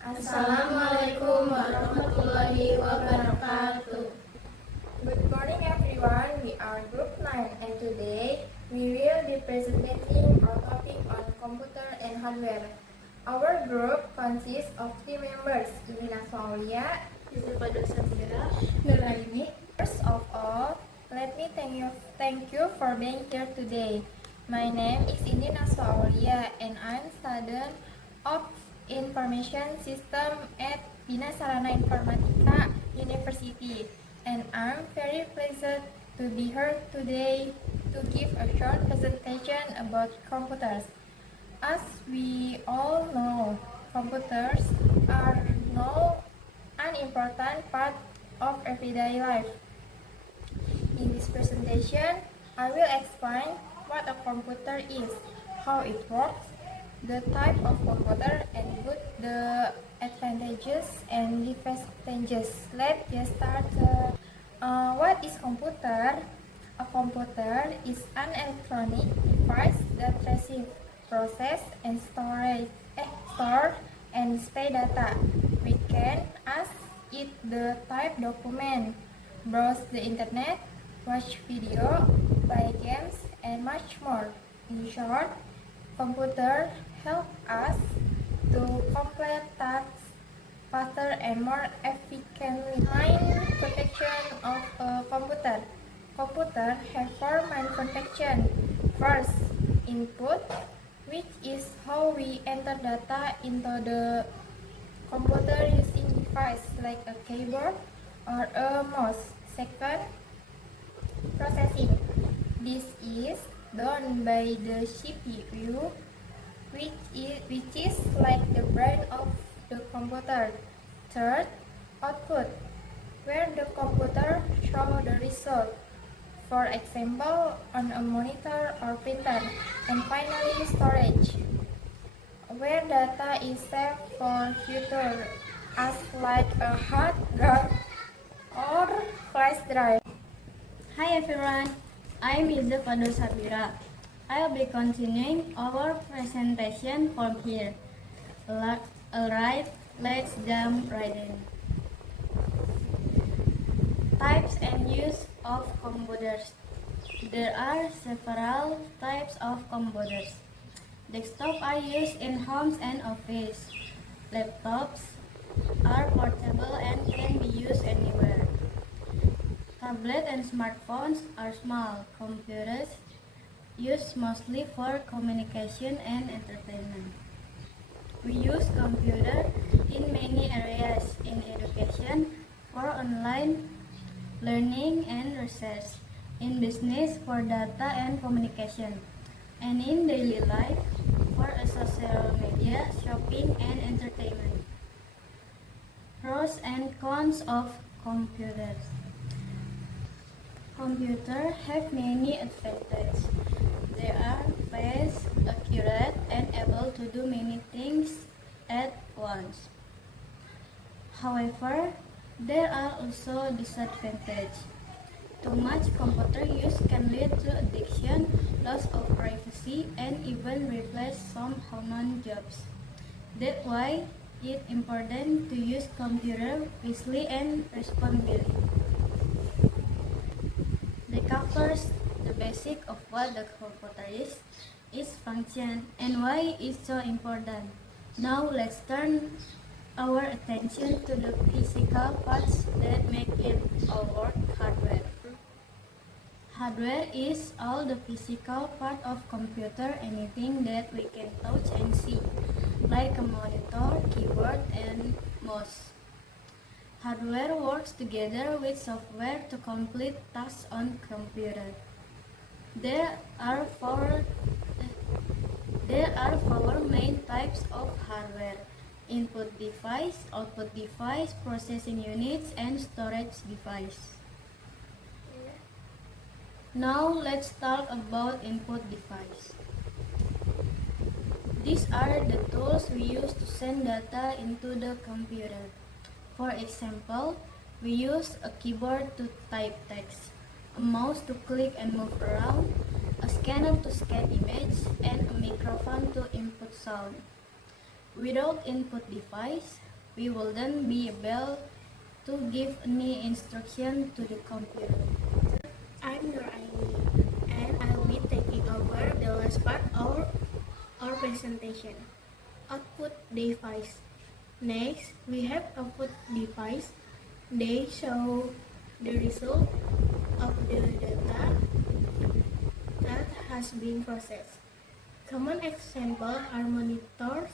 Assalamualaikum warahmatullahi wabarakatuh. Good morning everyone, we are group 9 and today we will be presenting our topic on computer and hardware. Our group consists of 3 members, Irina Faulia, Pada Samira, Nuraini. First of all, let me thank you for being here today. My name is Indina Faulia and I'm student of Information System at Bina Sarana Informatika University, and I'm very pleased to be here today to give a short presentation about computers. As we all know, computers are now an important part of everyday life. In this presentation, I will explain what a computer is, how it works, the type of computer, and both the advantages and disadvantages. Let's get started. What is computer? A computer is an electronic device that receives, process, and store and display data. We can ask it the type document, browse the internet, watch video, play games, and much more. In short, computer help us to complete tasks faster and more efficiently. Main function of a computer. Computer have 4 main function. First, input, which is how we enter data into the computer using device like a keyboard or a mouse. Second, processing. This is done by the CPU, which is like the brain of the computer. Third, output, where the computer shows the result, for example on a monitor or printer. And finally, storage, where data is saved for future, as like a hard drive or flash drive. Hi everyone, I'm Hilda Pada Samira. I'll be continuing our presentation from here. Alright, let's jump right in. Types and use of computers. There are several types of computers. Desktop are used in homes and office. Laptops are portable and can be used anywhere. Tablets and smartphones are small computers used mostly for communication and entertainment. We use computer in many areas, in education, for online learning and research, in business for data and communication, and in daily life for social media, shopping, and entertainment. Pros and cons of computers. Computers have many advantages. They are fast, accurate, and able to do many things at once. However, there are also disadvantages. Too much computer use can lead to addiction, loss of privacy, and even replace some human jobs. That's why it's important to use computer wisely and responsibly. They covers the basic of what the computer is, its function, and why it's so important. Now let's turn our attention to the physical parts that make it all work, hardware. Hardware is all the physical part of computer, anything that we can touch and see, like a monitor, keyboard, and mouse. Hardware works together with software to complete tasks on computer. There are four main types of hardware: input device, output device, processing units, and storage device. Now let's talk about input device. These are the tools we use to send data into the computer. For example, we use a keyboard to type text, a mouse to click and move around, a scanner to scan image, and a microphone to input sound. Without input device, we wouldn't be able to give any instruction to the computer. I'm Nuraini, and I'll be taking over the last part of our presentation, output device. Next, we have output device. They show the result of the data that has been processed. Common examples are monitors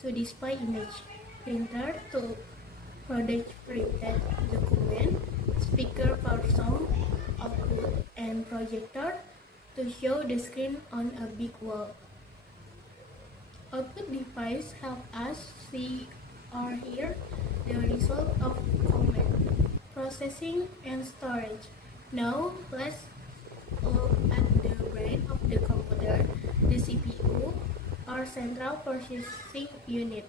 to display image, printer to produce printed document, speaker for sound output, and projector to show the screen on a big wall. Output device help us see or hear the result of command, processing, and storage. Now let's look at the brain of the computer, the CPU, or Central Processing Unit.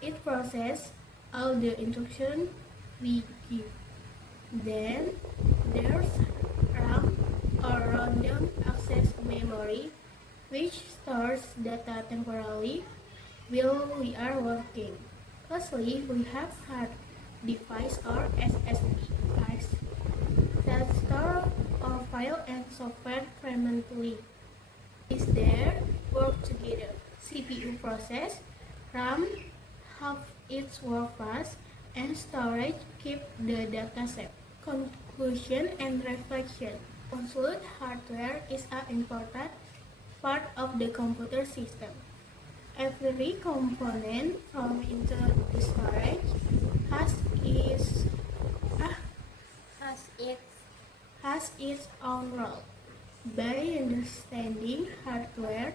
It processes all the instructions we give. Then there's RAM, or random access memory, which stores data temporarily while we are working. Lastly, we have hard device or SSD device that store our file and software permanently. Is there work together. CPU process, RAM have its work fast, and storage keep the data safe. Conclusion and reflection. Conclude hardware is an important part of the computer system. Every component from into the storage has its has its own role. By understanding hardware,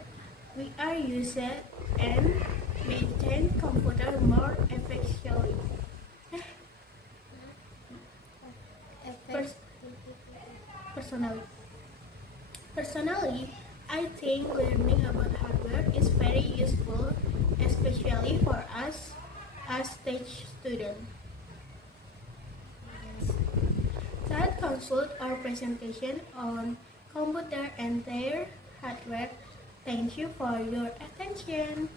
we are use it and maintain computer more effectively. Pers- Personally, I think learning about hardware is very useful, especially for us as stage students. That concludes our presentation on computer and their hardware. Thank you for your attention.